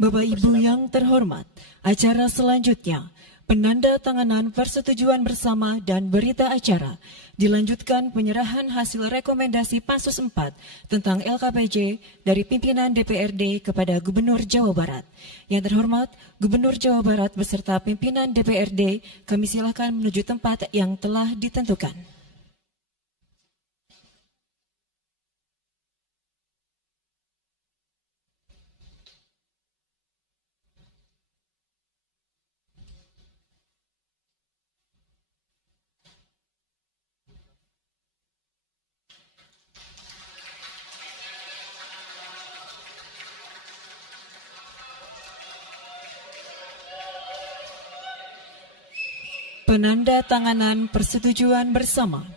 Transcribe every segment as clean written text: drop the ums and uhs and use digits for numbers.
Bapak Ibu yang terhormat, acara selanjutnya, penandatanganan persetujuan bersama dan berita acara, dilanjutkan penyerahan hasil rekomendasi Pansus 4 tentang LKPJ dari pimpinan DPRD kepada Gubernur Jawa Barat. Yang terhormat, Gubernur Jawa Barat beserta pimpinan DPRD, kami silakan menuju tempat yang telah ditentukan. Penandatanganan persetujuan bersama.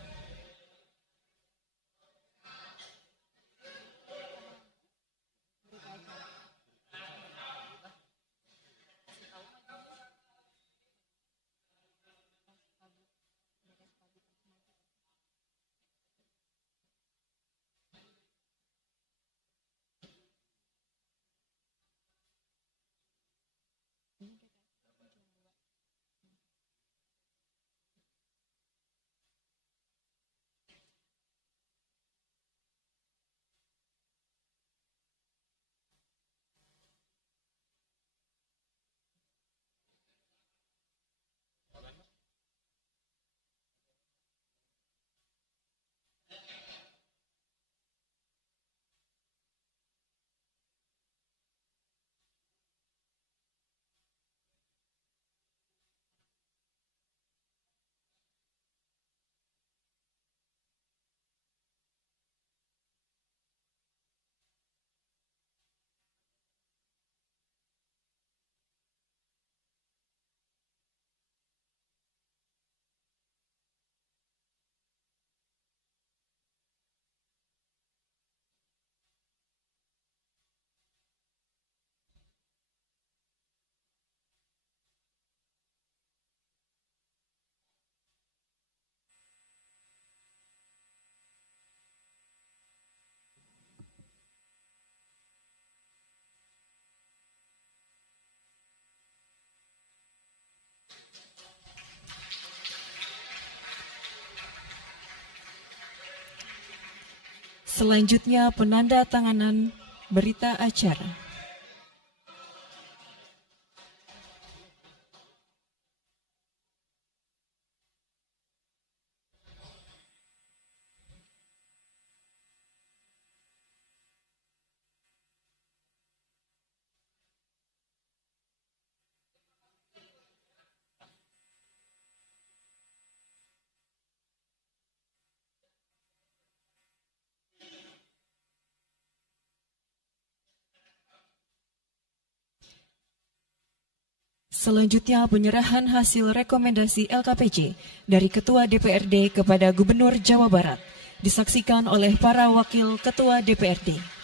Selanjutnya penandatanganan berita acara. Selanjutnya penyerahan hasil rekomendasi LKPJ dari Ketua DPRD kepada Gubernur Jawa Barat disaksikan oleh para wakil Ketua DPRD.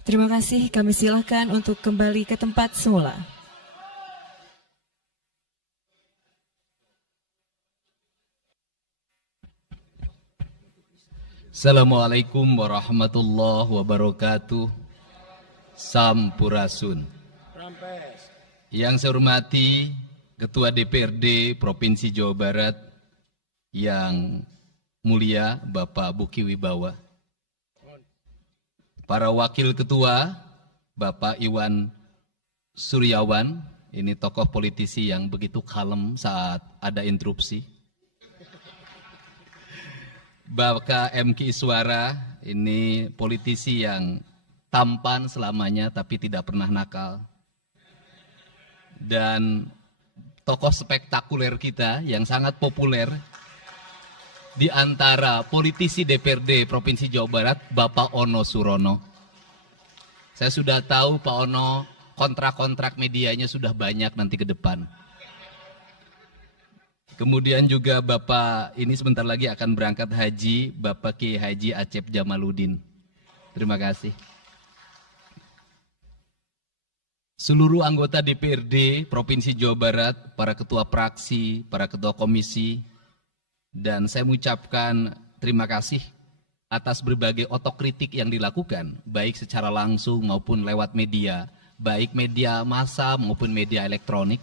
Terima kasih, kami silakan untuk kembali ke tempat semula. Assalamualaikum warahmatullahi wabarakatuh. Sampurasun. Yang saya hormati Ketua DPRD Provinsi Jawa Barat yang mulia Bapak Buki Wibawa, para wakil ketua Bapak Iwan Suryawan, ini tokoh politisi yang begitu kalem saat ada interupsi. Bapak M.Ki Iswara, ini politisi yang tampan selamanya tapi tidak pernah nakal. Dan tokoh spektakuler kita yang sangat populer di antara politisi DPRD Provinsi Jawa Barat, Bapak Ono Surono. Saya sudah tahu Pak Ono kontrak-kontrak medianya sudah banyak nanti ke depan. Kemudian juga Bapak ini sebentar lagi akan berangkat haji, Bapak Kiai Haji Acep Jamaluddin. Terima kasih. Seluruh anggota DPRD Provinsi Jawa Barat, para ketua praksi, para ketua komisi, dan saya mengucapkan terima kasih atas berbagai otokritik yang dilakukan, baik secara langsung maupun lewat media, baik media massa maupun media elektronik.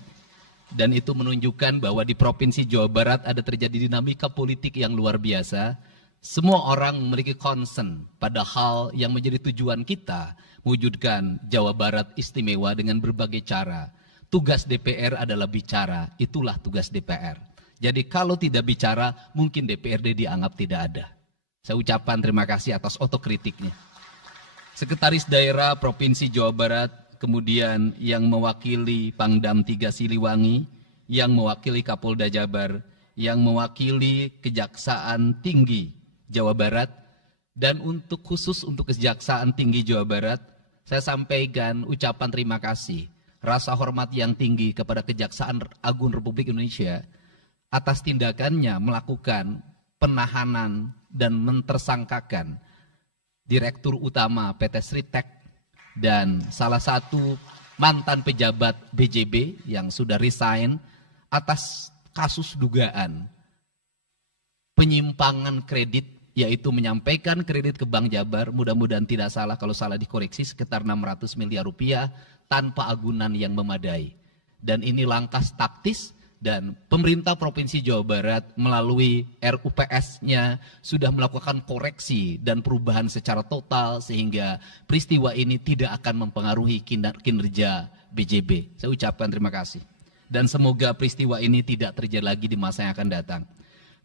Dan itu menunjukkan bahwa di Provinsi Jawa Barat ada terjadi dinamika politik yang luar biasa. Semua orang memiliki concern pada hal yang menjadi tujuan kita, mewujudkan Jawa Barat istimewa dengan berbagai cara. Tugas DPR adalah bicara, itulah tugas DPR. Jadi kalau tidak bicara, mungkin DPRD dianggap tidak ada. Saya ucapkan terima kasih atas otokritiknya. Sekretaris Daerah Provinsi Jawa Barat, kemudian yang mewakili Pangdam 3 Siliwangi, yang mewakili Kapolda Jabar, yang mewakili Kejaksaan Tinggi Jawa Barat, dan khusus untuk Kejaksaan Tinggi Jawa Barat, saya sampaikan ucapan terima kasih, rasa hormat yang tinggi kepada Kejaksaan Agung Republik Indonesia atas tindakannya melakukan penahanan dan mentersangkakan Direktur Utama PT Sritek dan salah satu mantan pejabat BJB yang sudah resign atas kasus dugaan penyimpangan kredit, yaitu menyampaikan kredit ke Bank Jabar, mudah-mudahan tidak salah, kalau salah dikoreksi, sekitar 600 miliar rupiah tanpa agunan yang memadai. Dan ini langkah taktis, dan pemerintah Provinsi Jawa Barat melalui RUPS-nya sudah melakukan koreksi dan perubahan secara total sehingga peristiwa ini tidak akan mempengaruhi kinerja BJB. Saya ucapkan terima kasih. Dan semoga peristiwa ini tidak terjadi lagi di masa yang akan datang.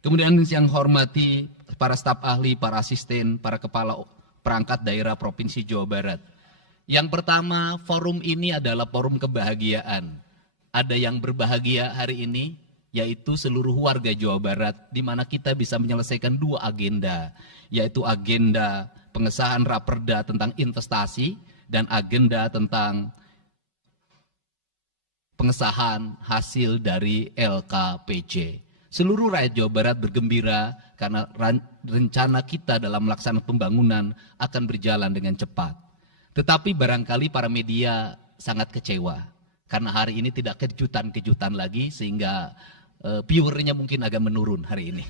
Kemudian yang hormati para staf ahli, para asisten, para kepala perangkat daerah Provinsi Jawa Barat. Yang pertama, forum ini adalah forum kebahagiaan. Ada yang berbahagia hari ini, yaitu seluruh warga Jawa Barat, di mana kita bisa menyelesaikan dua agenda, yaitu agenda pengesahan Raperda tentang investasi dan agenda tentang pengesahan hasil dari LKPJ. Seluruh rakyat Jawa Barat bergembira karena rencana kita dalam melaksanakan pembangunan akan berjalan dengan cepat. Tetapi barangkali para media sangat kecewa. Karena hari ini tidak kejutan-kejutan lagi sehingga viewernya mungkin agak menurun hari ini.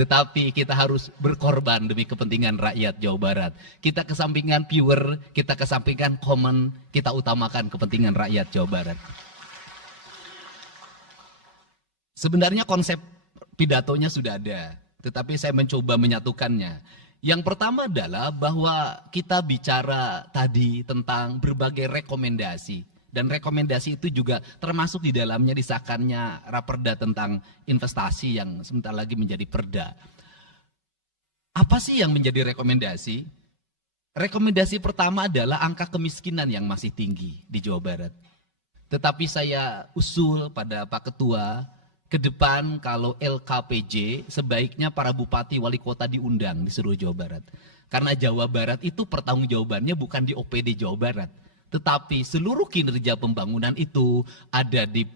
Tetapi kita harus berkorban demi kepentingan rakyat Jawa Barat. Kita kesampingkan viewer, kita kesampingkan komen, kita utamakan kepentingan rakyat Jawa Barat. Sebenarnya konsep pidatonya sudah ada, tetapi saya mencoba menyatukannya. Yang pertama adalah bahwa kita bicara tadi tentang berbagai rekomendasi. Dan rekomendasi itu juga termasuk di dalamnya disahkannya Raperda tentang investasi yang sebentar lagi menjadi perda. Apa sih yang menjadi rekomendasi? Rekomendasi pertama adalah angka kemiskinan yang masih tinggi di Jawa Barat. Tetapi saya usul pada Pak Ketua, ke depan kalau LKPJ sebaiknya para bupati wali kota diundang di seluruh Jawa Barat. Karena Jawa Barat itu pertanggungjawabannya bukan di OPD Jawa Barat. Tetapi seluruh kinerja pembangunan itu ada di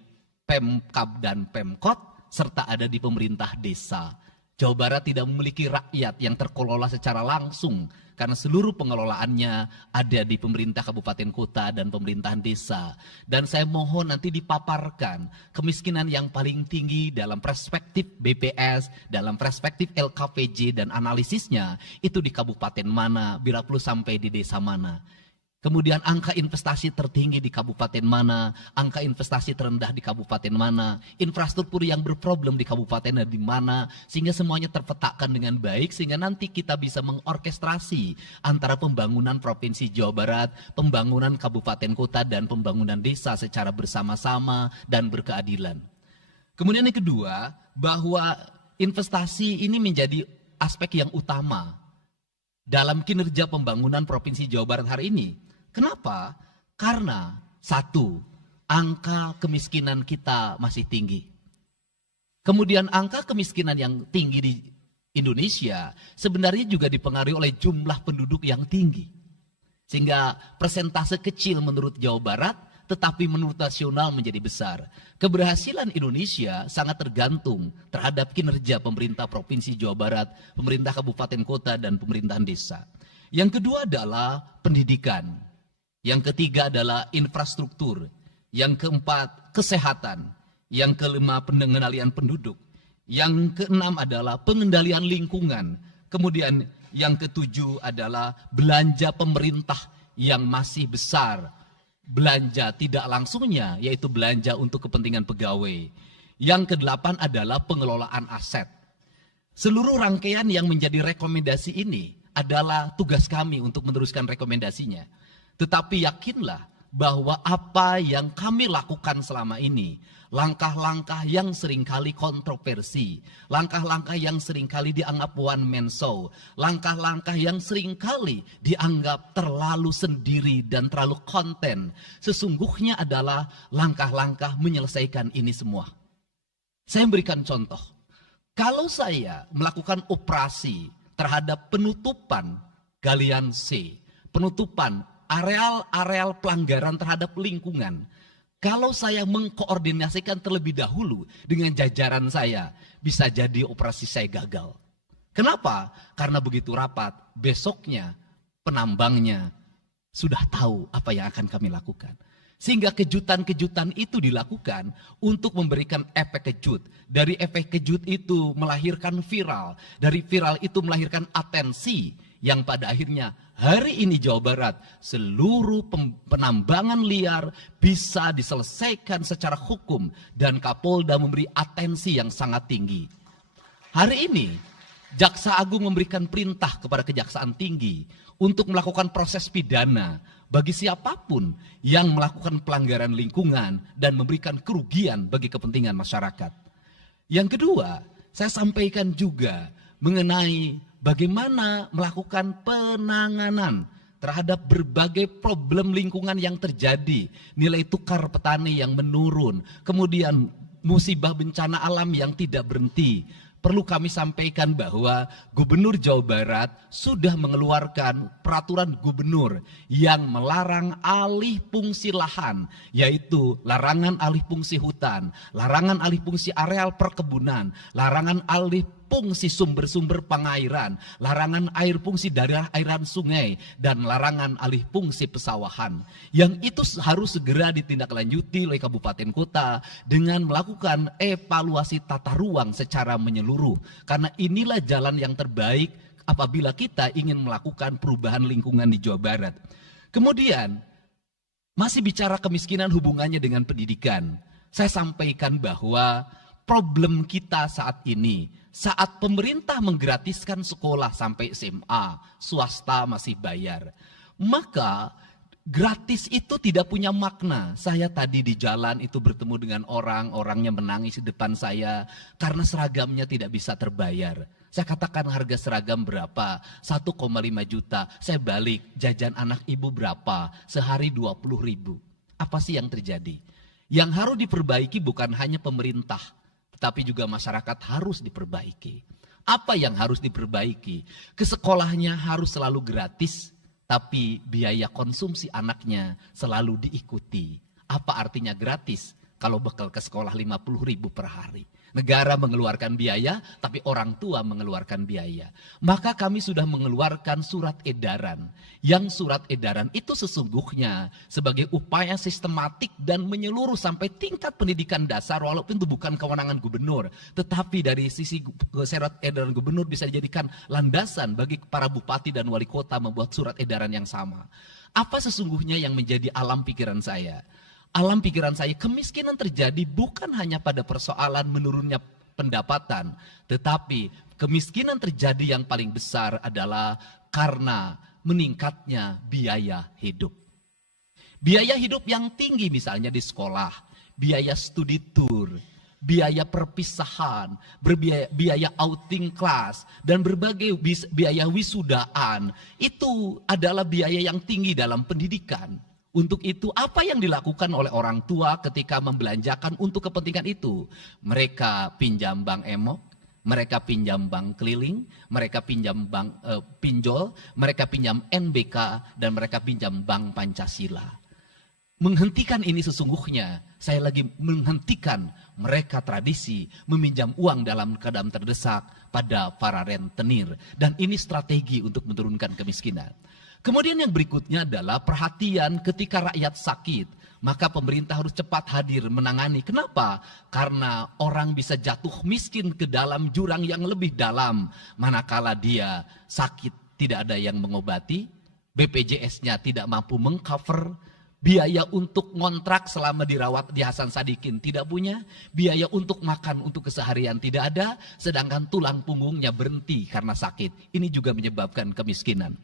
Pemkab dan Pemkot, serta ada di pemerintah desa. Jawa Barat tidak memiliki rakyat yang terkelola secara langsung, karena seluruh pengelolaannya ada di pemerintah kabupaten kota dan pemerintahan desa. Dan saya mohon nanti dipaparkan kemiskinan yang paling tinggi dalam perspektif BPS, dalam perspektif LKPJ dan analisisnya, itu di kabupaten mana, bila perlu sampai di desa mana. Kemudian angka investasi tertinggi di kabupaten mana, angka investasi terendah di kabupaten mana, infrastruktur yang berproblem di kabupaten di mana, sehingga semuanya terpetakan dengan baik, sehingga nanti kita bisa mengorkestrasi antara pembangunan Provinsi Jawa Barat, pembangunan kabupaten kota, dan pembangunan desa secara bersama-sama dan berkeadilan. Kemudian yang kedua, bahwa investasi ini menjadi aspek yang utama dalam kinerja pembangunan Provinsi Jawa Barat hari ini. Kenapa? Karena satu, angka kemiskinan kita masih tinggi. Kemudian angka kemiskinan yang tinggi di Indonesia sebenarnya juga dipengaruhi oleh jumlah penduduk yang tinggi. Sehingga persentase kecil menurut Jawa Barat, tetapi menurut nasional menjadi besar. Keberhasilan Indonesia sangat tergantung terhadap kinerja pemerintah Provinsi Jawa Barat, pemerintah kabupaten kota, dan pemerintahan desa. Yang kedua adalah pendidikan. Yang ketiga adalah infrastruktur. Yang keempat, kesehatan. Yang kelima, pengendalian penduduk. Yang keenam adalah pengendalian lingkungan. Kemudian yang ketujuh adalah belanja pemerintah yang masih besar. Belanja tidak langsungnya, yaitu belanja untuk kepentingan pegawai. Yang kedelapan adalah pengelolaan aset. Seluruh rangkaian yang menjadi rekomendasi ini adalah tugas kami untuk meneruskan rekomendasinya. Tetapi yakinlah bahwa apa yang kami lakukan selama ini, langkah-langkah yang seringkali kontroversi, langkah-langkah yang seringkali dianggap one man show, langkah-langkah yang seringkali dianggap terlalu sendiri dan terlalu konten, sesungguhnya adalah langkah-langkah menyelesaikan ini semua. Saya berikan contoh. Kalau saya melakukan operasi terhadap penutupan galian C, penutupan areal-areal pelanggaran terhadap lingkungan, kalau saya mengkoordinasikan terlebih dahulu dengan jajaran saya, bisa jadi operasi saya gagal. Kenapa? Karena begitu rapat, besoknya penambangnya sudah tahu apa yang akan kami lakukan. Sehingga kejutan-kejutan itu dilakukan untuk memberikan efek kejut. Dari efek kejut itu melahirkan viral. Dari viral itu melahirkan atensi. Yang pada akhirnya hari ini Jawa Barat seluruh penambangan liar bisa diselesaikan secara hukum. Dan Kapolda memberi atensi yang sangat tinggi. Hari ini Jaksa Agung memberikan perintah kepada Kejaksaan Tinggi untuk melakukan proses pidana bagi siapapun yang melakukan pelanggaran lingkungan dan memberikan kerugian bagi kepentingan masyarakat. Yang kedua, saya sampaikan juga mengenai bagaimana melakukan penanganan terhadap berbagai problem lingkungan yang terjadi. Nilai tukar petani yang menurun, kemudian musibah bencana alam yang tidak berhenti. Perlu kami sampaikan bahwa Gubernur Jawa Barat sudah mengeluarkan peraturan gubernur yang melarang alih fungsi lahan, yaitu larangan alih fungsi hutan, larangan alih fungsi areal perkebunan, larangan alih fungsi sumber-sumber pengairan, larangan air fungsi daerah airan sungai, dan larangan alih fungsi pesawahan. Yang itu harus segera ditindaklanjuti oleh kabupaten kota dengan melakukan evaluasi tata ruang secara menyeluruh. Karena inilah jalan yang terbaik apabila kita ingin melakukan perubahan lingkungan di Jawa Barat. Kemudian, masih bicara kemiskinan hubungannya dengan pendidikan. Saya sampaikan bahwa problem kita saat ini, saat pemerintah menggratiskan sekolah sampai SMA, swasta masih bayar, maka gratis itu tidak punya makna. Saya tadi di jalan itu bertemu dengan orangnya menangis di depan saya karena seragamnya tidak bisa terbayar. Saya katakan harga seragam berapa? 1,5 juta. Saya balik, jajan anak ibu berapa? Sehari 20.000. Apa sih yang terjadi? Yang harus diperbaiki bukan hanya pemerintah, tetapi juga masyarakat harus diperbaiki. Apa yang harus diperbaiki? Ke sekolahnya harus selalu gratis, tapi biaya konsumsi anaknya selalu diikuti. Apa artinya gratis? Kalau bekal ke sekolah 50.000 per hari. Negara mengeluarkan biaya, tapi orang tua mengeluarkan biaya. Maka kami sudah mengeluarkan surat edaran. Yang surat edaran itu sesungguhnya sebagai upaya sistematik dan menyeluruh sampai tingkat pendidikan dasar, walaupun itu bukan kewenangan gubernur. Tetapi dari sisi surat edaran gubernur bisa dijadikan landasan bagi para bupati dan wali kota membuat surat edaran yang sama. Apa sesungguhnya yang menjadi alam pikiran saya? Alam pikiran saya, kemiskinan terjadi bukan hanya pada persoalan menurunnya pendapatan, tetapi kemiskinan terjadi yang paling besar adalah karena meningkatnya biaya hidup. Biaya hidup yang tinggi misalnya di sekolah, biaya studi tour, biaya perpisahan, biaya outing kelas, dan berbagai biaya wisudaan, itu adalah biaya yang tinggi dalam pendidikan. Untuk itu, apa yang dilakukan oleh orang tua ketika membelanjakan untuk kepentingan itu? Mereka pinjam bank emok, Mereka pinjam bank keliling, mereka pinjam bank pinjol, mereka pinjam NBK, dan mereka pinjam bank Pancasila. Menghentikan ini sesungguhnya, saya lagi menghentikan mereka tradisi meminjam uang dalam keadaan terdesak pada para rentenir. Dan ini strategi untuk menurunkan kemiskinan. Kemudian yang berikutnya adalah perhatian ketika rakyat sakit. Maka pemerintah harus cepat hadir menangani. Kenapa? Karena orang bisa jatuh miskin ke dalam jurang yang lebih dalam. Manakala dia sakit tidak ada yang mengobati, BPJS-nya tidak mampu mengcover, biaya untuk ngontrak selama dirawat di Hasan Sadikin tidak punya, biaya untuk makan untuk keseharian tidak ada, sedangkan tulang punggungnya berhenti karena sakit. Ini juga menyebabkan kemiskinan.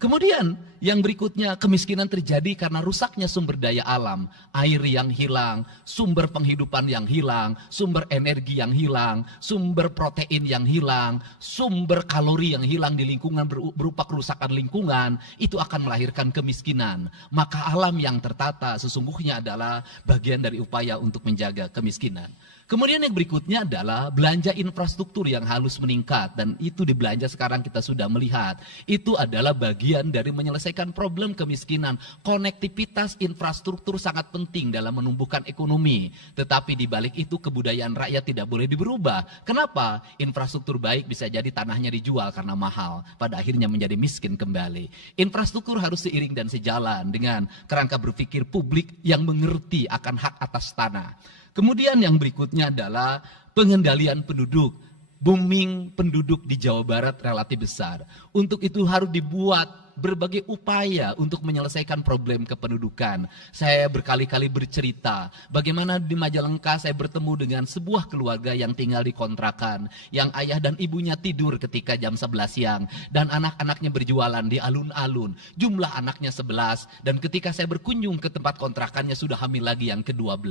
Kemudian yang berikutnya, kemiskinan terjadi karena rusaknya sumber daya alam, air yang hilang, sumber penghidupan yang hilang, sumber energi yang hilang, sumber protein yang hilang, sumber kalori yang hilang di lingkungan berupa kerusakan lingkungan, itu akan melahirkan kemiskinan. Maka alam yang tertata sesungguhnya adalah bagian dari upaya untuk menjaga kemiskinan. Kemudian yang berikutnya adalah belanja infrastruktur yang harus meningkat, dan itu di belanja sekarang kita sudah melihat. Itu adalah bagian dari menyelesaikan problem kemiskinan. Konektivitas infrastruktur sangat penting dalam menumbuhkan ekonomi, tetapi di balik itu kebudayaan rakyat tidak boleh diberubah. Kenapa? Infrastruktur baik bisa jadi tanahnya dijual karena mahal, pada akhirnya menjadi miskin kembali. Infrastruktur harus seiring dan sejalan dengan kerangka berpikir publik yang mengerti akan hak atas tanah. Kemudian yang berikutnya adalah pengendalian penduduk. Booming penduduk di Jawa Barat relatif besar. Untuk itu harus dibuat berbagai upaya untuk menyelesaikan problem kependudukan. Saya berkali-kali bercerita bagaimana di Majalengka saya bertemu dengan sebuah keluarga yang tinggal di kontrakan, yang ayah dan ibunya tidur ketika jam 11 siang dan anak-anaknya berjualan di alun-alun. Jumlah anaknya 11, dan ketika saya berkunjung ke tempat kontrakannya sudah hamil lagi yang ke-12.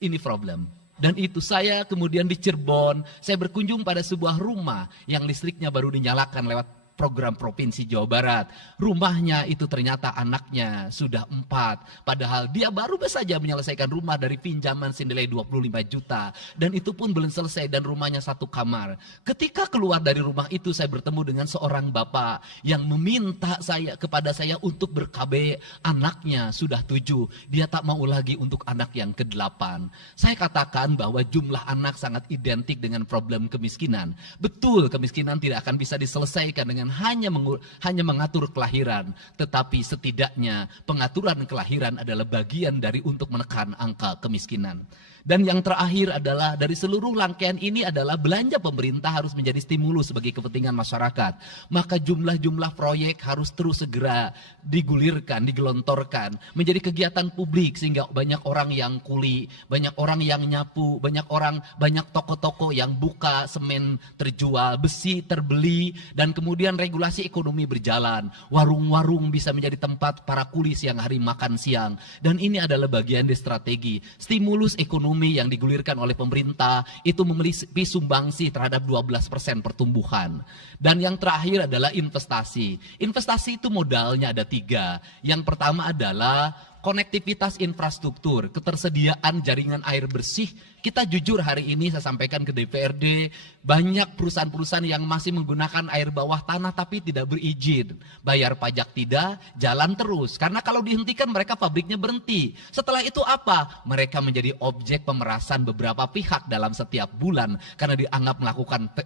Ini problem. Dan itu saya kemudian di Cirebon, saya berkunjung pada sebuah rumah yang listriknya baru dinyalakan lewat program Provinsi Jawa Barat. Rumahnya itu ternyata anaknya sudah 4. Padahal dia baru saja menyelesaikan rumah dari pinjaman senilai 25 juta. Dan itu pun belum selesai dan rumahnya 1 kamar. Ketika keluar dari rumah itu saya bertemu dengan seorang bapak yang meminta kepada saya untuk ber-KB. Anaknya sudah 7. Dia tak mau lagi untuk anak yang ke-8. Saya katakan bahwa jumlah anak sangat identik dengan problem kemiskinan. Betul, kemiskinan tidak akan bisa diselesaikan dengan hanya mengatur kelahiran, tetapi setidaknya pengaturan kelahiran adalah bagian dari untuk menekan angka kemiskinan. Dan yang terakhir adalah dari seluruh rangkaian ini adalah belanja pemerintah harus menjadi stimulus bagi kepentingan masyarakat. Maka jumlah-jumlah proyek harus terus segera digulirkan, digelontorkan menjadi kegiatan publik sehingga banyak orang yang kuli, banyak orang yang nyapu, banyak toko-toko yang buka, semen terjual, besi terbeli, dan kemudian regulasi ekonomi berjalan. Warung-warung bisa menjadi tempat para kuli siang hari makan siang. Dan ini adalah bagian dari strategi stimulus ekonomi yang digulirkan oleh pemerintah itu memiliki sumbangsi terhadap 12% pertumbuhan. Dan yang terakhir adalah investasi. Investasi itu modalnya ada 3. Yang pertama adalah konektivitas infrastruktur, ketersediaan jaringan air bersih. Kita jujur hari ini saya sampaikan ke DPRD, banyak perusahaan-perusahaan yang masih menggunakan air bawah tanah tapi tidak berizin. Bayar pajak tidak, jalan terus. Karena kalau dihentikan mereka pabriknya berhenti. Setelah itu apa? Mereka menjadi objek pemerasan beberapa pihak dalam setiap bulan karena dianggap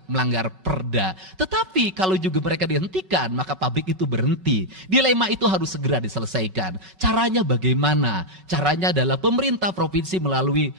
melanggar perda. Tetapi kalau juga mereka dihentikan, maka pabrik itu berhenti. Dilema itu harus segera diselesaikan. Caranya bagaimana? Caranya adalah pemerintah provinsi melalui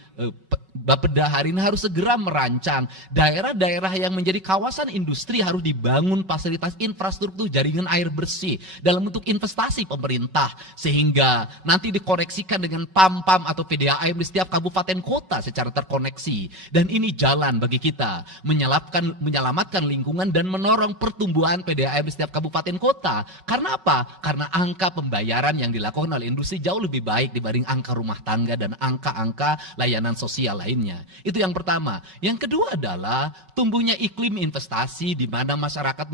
Bapeda hari ini harus segera merancang daerah-daerah yang menjadi kawasan industri harus dibangun fasilitas infrastruktur jaringan air bersih dalam bentuk investasi pemerintah sehingga nanti dikoneksikan dengan PAM-PAM atau PDAM di setiap kabupaten kota secara terkoneksi. Dan ini jalan bagi kita menyelamatkan lingkungan dan menorong pertumbuhan PDAM di setiap kabupaten kota. Karena apa? Karena angka pembayaran yang dilakukan oleh industri jauh lebih baik dibanding angka rumah tangga dan angka-angka layanan sosial lainnya. Itu yang pertama. Yang kedua adalah tumbuhnya iklim investasi di mana masyarakat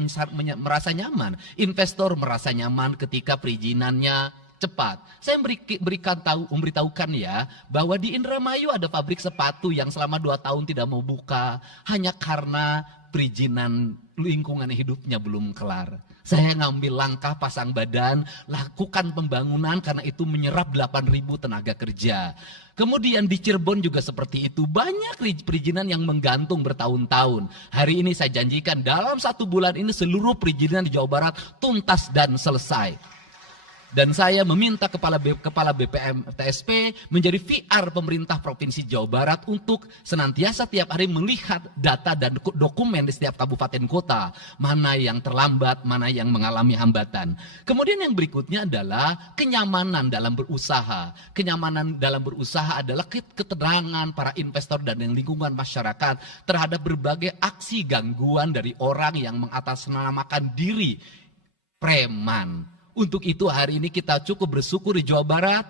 merasa nyaman. Investor merasa nyaman ketika perizinannya cepat. Saya memberitahukan ya, bahwa di Indramayu ada pabrik sepatu yang selama 2 tahun tidak mau buka, hanya karena perizinan lingkungan hidupnya belum kelar. Saya ngambil langkah pasang badan, lakukan pembangunan karena itu menyerap 8.000 tenaga kerja. Kemudian di Cirebon juga seperti itu, banyak perizinan yang menggantung bertahun-tahun. Hari ini saya janjikan dalam 1 bulan ini seluruh perizinan di Jawa Barat tuntas dan selesai. Dan saya meminta kepala BPM TSP menjadi VR pemerintah Provinsi Jawa Barat untuk senantiasa tiap hari melihat data dan dokumen di setiap kabupaten kota. Mana yang terlambat, mana yang mengalami hambatan. Kemudian yang berikutnya adalah kenyamanan dalam berusaha. Kenyamanan dalam berusaha adalah keterangan para investor dan lingkungan masyarakat terhadap berbagai aksi gangguan dari orang yang mengatasnamakan diri preman. Untuk itu hari ini kita cukup bersyukur di Jawa Barat,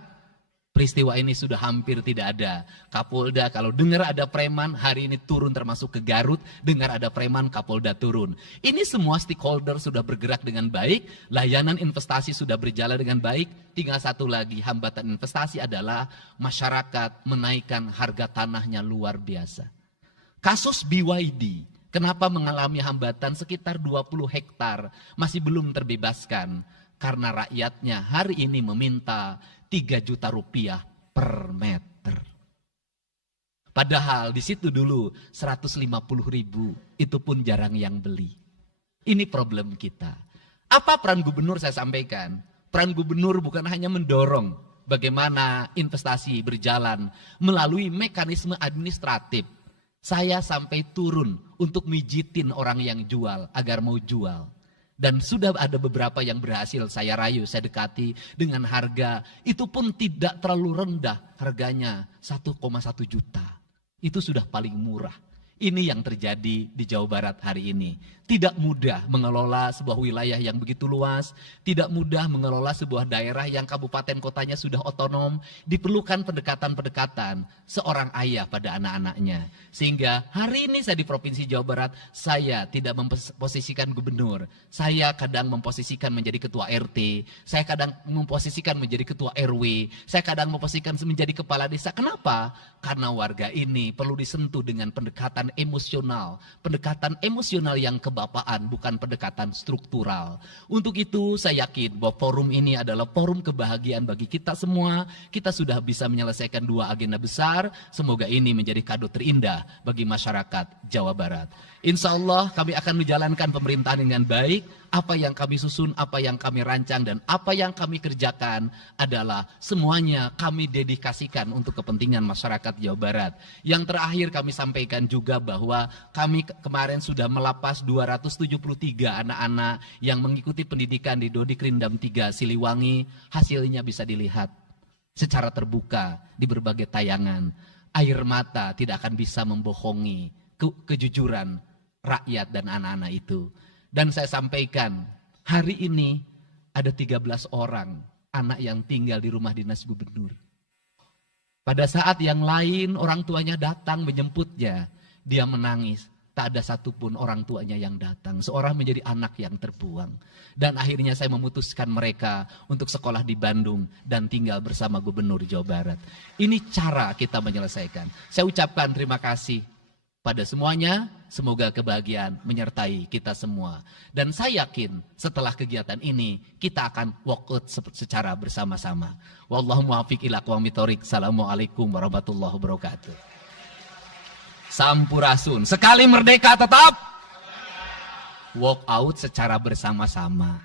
peristiwa ini sudah hampir tidak ada. Kapolda kalau dengar ada preman, hari ini turun termasuk ke Garut, dengar ada preman, Kapolda turun. Ini semua stakeholder sudah bergerak dengan baik, layanan investasi sudah berjalan dengan baik, tinggal satu lagi hambatan investasi adalah masyarakat menaikkan harga tanahnya luar biasa. Kasus BYD, kenapa mengalami hambatan sekitar 20 hektar, masih belum terbebaskan. Karena rakyatnya hari ini meminta 3 juta rupiah per meter. Padahal di situ dulu 150.000, itu pun jarang yang beli. Ini problem kita. Apa peran gubernur saya sampaikan? Peran gubernur bukan hanya mendorong bagaimana investasi berjalan melalui mekanisme administratif. Saya sampai turun untuk mijitin orang yang jual agar mau jual. Dan sudah ada beberapa yang berhasil saya rayu, saya dekati dengan harga. Itu pun tidak terlalu rendah, harganya 1,1 juta. Itu sudah paling murah. Ini yang terjadi di Jawa Barat hari ini. Tidak mudah mengelola sebuah wilayah yang begitu luas. Tidak mudah mengelola sebuah daerah yang kabupaten kotanya sudah otonom. Diperlukan pendekatan-pendekatan seorang ayah pada anak-anaknya. Sehingga hari ini saya di Provinsi Jawa Barat, saya tidak memposisikan gubernur. Saya kadang memposisikan menjadi ketua RT. Saya kadang memposisikan menjadi ketua RW. Saya kadang memposisikan menjadi kepala desa. Kenapa? Karena warga ini perlu disentuh dengan pendekatan emosional. Pendekatan emosional yang kebapaan, bukan pendekatan struktural. Untuk itu saya yakin bahwa forum ini adalah forum kebahagiaan bagi kita semua. Kita sudah bisa menyelesaikan 2 agenda besar. Semoga ini menjadi kado terindah bagi masyarakat Jawa Barat. Insya Allah kami akan menjalankan pemerintahan dengan baik. Apa yang kami susun, apa yang kami rancang, dan apa yang kami kerjakan adalah semuanya kami dedikasikan untuk kepentingan masyarakat Jawa Barat. Yang terakhir kami sampaikan juga bahwa kami kemarin sudah melapas 273 anak-anak yang mengikuti pendidikan di Dodik Rindam 3 Siliwangi. Hasilnya bisa dilihat secara terbuka di berbagai tayangan. Air mata tidak akan bisa membohongi kejujuran rakyat dan anak-anak itu. Dan saya sampaikan, hari ini ada 13 orang anak yang tinggal di rumah dinas gubernur. Pada saat yang lain orang tuanya datang menjemputnya, dia menangis. Tak ada satupun orang tuanya yang datang, seorang menjadi anak yang terbuang. Dan akhirnya saya memutuskan mereka untuk sekolah di Bandung dan tinggal bersama gubernur Jawa Barat. Ini cara kita menyelesaikan. Saya ucapkan terima kasih pada semuanya, semoga kebahagiaan menyertai kita semua. Dan saya yakin setelah kegiatan ini, kita akan walk out secara bersama-sama. Wallahu muwaffiq ila aqwamit thoriq. Assalamualaikum warahmatullahi wabarakatuh. Sampurasun. Sekali merdeka tetap walk out secara bersama-sama.